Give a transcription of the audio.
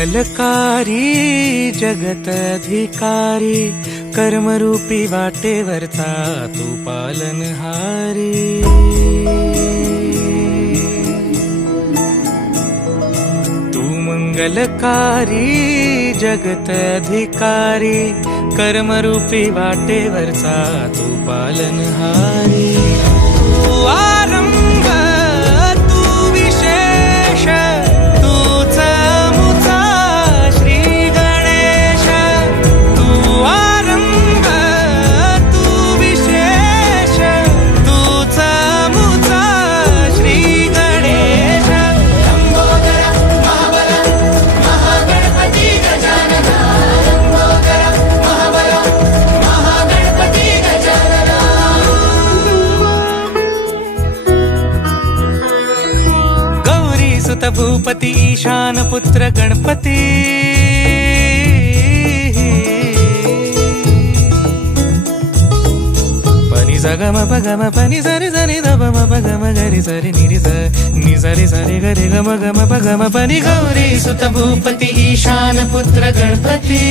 मंगलकारी जगत अधिकारी, कर्मरूपी वाटेवरचा तू पालनहारी। तू मंगलकारी जगत अधिकारी, कर्मरूपी वाटेवरचा तू पालनहारी। तू आरंभ तू विशेष, तूच मुचा श्री गणेश। तू आरंभ तू विशेष, तूच मुचा श्री गणेश। लंबोदर महाबल महागणपती गजानना, लंबोदर महाबल महागणपती गजानना। गौरी सुत भूपती ईशान पुत्र गणपती, पनि सगम पगम पनि सरि सरि ध म पगम गरि सरि नि स नि सरि सरि गरि गम गम पगम पनि। गौरी सुत भूपती ईशान पुत्र गणपती,